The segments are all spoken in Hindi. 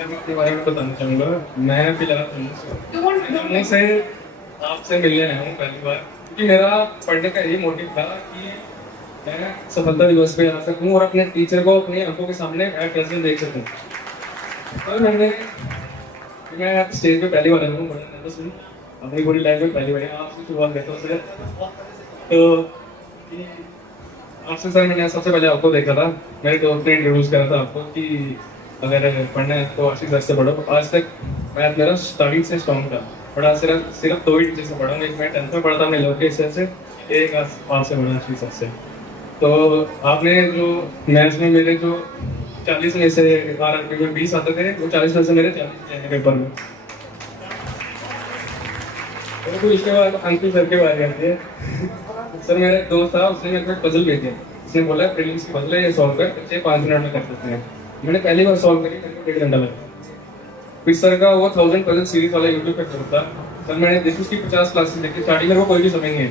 मैं अपने बारे में बताना चाहूँगा। मैं फिलहाल जम्मू से आपसे मिलने आया हूँ पहली बार, क्योंकि मेरा पढ़ने का यही मोटिव था कि मैं सफलता दिवस पे आ सकूँ और अपने टीचर को अपनी आंखों के सामने प्रेजेंट देख सकूँ। तो मैं स्टेज पे पहली बार आया हूँ, बड़ा नर्वस हूँ। अपनी पूरी लाइफ में पहली बार आपसे शुरुआत करता हूँ सर। तो आपसे सर मैंने सबसे पहले आपको देखा था, मेरे दोस्त ने इंट्रोड्यूस करा था आपको कि अगर पढ़ना है तो आशीष सर से पढ़ो। आज तक मैथ मेरा स्टार्टिंग से स्ट्रॉन्ग था, बट आज सिर्फ सिर्फ दो ही टीचर से पढ़ा हूँ। एक मैं 10th में पढ़ा था अपने लोकेश सर से, एक आज से पढ़ा आशीष सर से। तो आपने जो मैथ्स में मेरे जो 40 में से RRB में 20 आते थे, वो 40 में से मेरे 40 आए पेपर में। तो इसके बाद अंकित सर के बारे आती है। सर मेरा एक दोस्त था, उसने मेरे को एक पजल भेजी। उसने बोला प्रीलिम्स की पजल है, ये सॉल्व कर, बच्चे 5 मिनट में कर सकते हैं। मैंने पहली बार सॉल्व करी, मेरे को 1.5 घंटा लगा। फिर सर का वो 1000 पजल सीरीज वाला यूट्यूब पे कोर्स था। सर मैंने देखी, उसकी 50 क्लासेस देखी। स्टार्टिंग में वो कोई भी समझ नहीं है,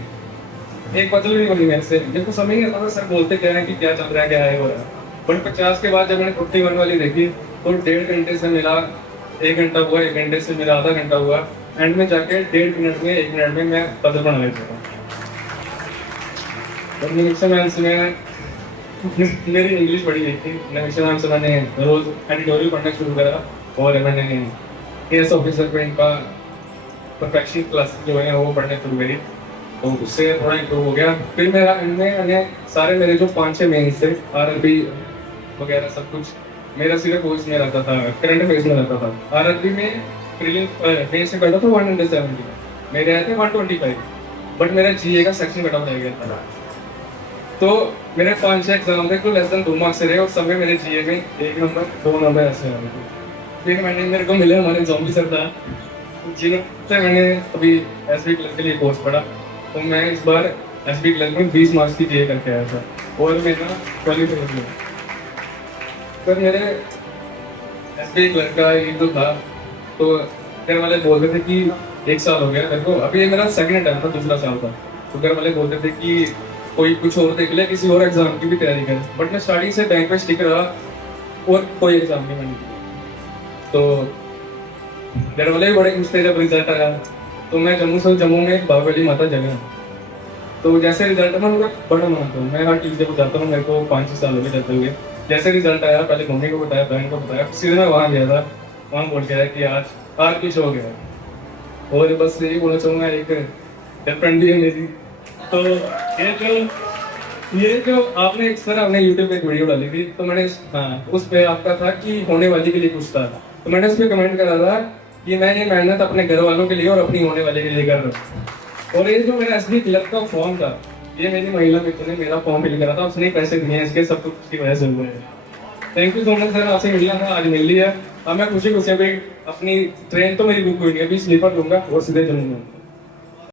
एक पजल भी बनी मेरे से। जब को समझ नहीं आता सर बोलते क्या है कि क्या चल रहा है, क्या है हो रहा है। बट 50 के बाद जब मैंने 51 वाली देखी, तो 1.5 घंटे से मेरा 1 घंटा हुआ, 1 घंटे से मेरा आधा घंटा हुआ। एंड में जाके 1.5 मिनट में, 1 मिनट में मैं पजल बना लेता हूँ। और निमिषा मैम से मैं मेरी इंग्लिश पढ़ी गई थी। निमिषा मैम से मैंने रोज एडिटोरियल पढ़ना शुरू करा, और मैंने केएस ऑफिसर पे इनका परफेक्शन क्लास जो है वो पढ़ने शुरू करी, तो उससे थोड़ा इम्प्रूव हो गया। फिर मेरा इनमें सारे मेरे जो 5-6 मेन्स थे, RRB वगैरह सब कुछ मेरा सिर्फ वो इसमें रहता था, करंट अफेयर्स में रहता था। RRB में प्रीलिम्स मेन से करता था 170, मेरे आए थे 125, बट मेरा GA का सेक्शन कट ऑफ रह गया था। तो मेरे 5-6 एग्जाम थे, तो लेस देन 2 मार्क्स से रहे, और सब में मेरे GA में 1 नंबर 2 नंबर ऐसे आ रहे थे। फिर मेरे को मिले हमारे जॉम्बी सर था, जिनसे मैंने अभी SB क्लर्क के लिए कोर्स पढ़ा। तो मैं इस बार SB क्लर्क में 20 मार्क्स की GA करके आया था, और मेरा क्वालिफाइड हुआ। सर मेरे SB क्लर्क का ये जो था, तो घर वाले बोलते थे कि 1 साल हो गया मेरे को, अभी ये मेरा सेकंड टाइम था, दूसरा साल था। तो घर वाले बोलते थे कि कोई कुछ और देख ले, किसी और एग्जाम की भी तैयारी कर। बट मैं स्टार्टिंग से बैंक पे स्टिक रहा, और कोई एग्जाम नहीं मैंने दिया। तो घर वाले भी बड़े खुश थे जब रिजल्ट आया। तो मैं जम्मू में बागवाली माता जगह, तो जैसे रिजल्ट मैं उनका बड़ा मानता हूँ। मैं हर ट्यूजडे को जाता हूँ, मेरे को 5-6 साल हो गए जाते हुए। जैसे रिजल्ट आया, पहले मम्मी को बताया, बहन को बताया, सीधे मैं वहाँ गया था। वहाँ बोल के आया कि आज कुछ हो गया। और बस यही बोलना चाहूँगा, एक गर्लफ्रेंड भी है मेरी। तो ये जो आपने सर आपने यूट्यूब पे एक वीडियो डाली थी, तो मैंने उस पे आपका था कि होने वाली के लिए कुछ था। तो मैंने उस पर कमेंट करा था कि मैं ये मेहनत अपने घर वालों के लिए और अपनी होने वाले के लिए कर रहा हूँ। और ये जो मेरा SB क्लर्क का फॉर्म था, ये मेरी महिला मित्र ने मेरा फॉर्म फिल करा था, उसने पैसे दिए हैं इसके, सब कुछ उसकी वजह से हुआ है। Thank you so much sir, आपसे मिलना था, आज मिल लिया। अब मैं खुशी खुशी अपनी ट्रेन तो मेरी बुक हुई नहीं, अभी स्लीपर लूंगा और सीधे चलूंगा।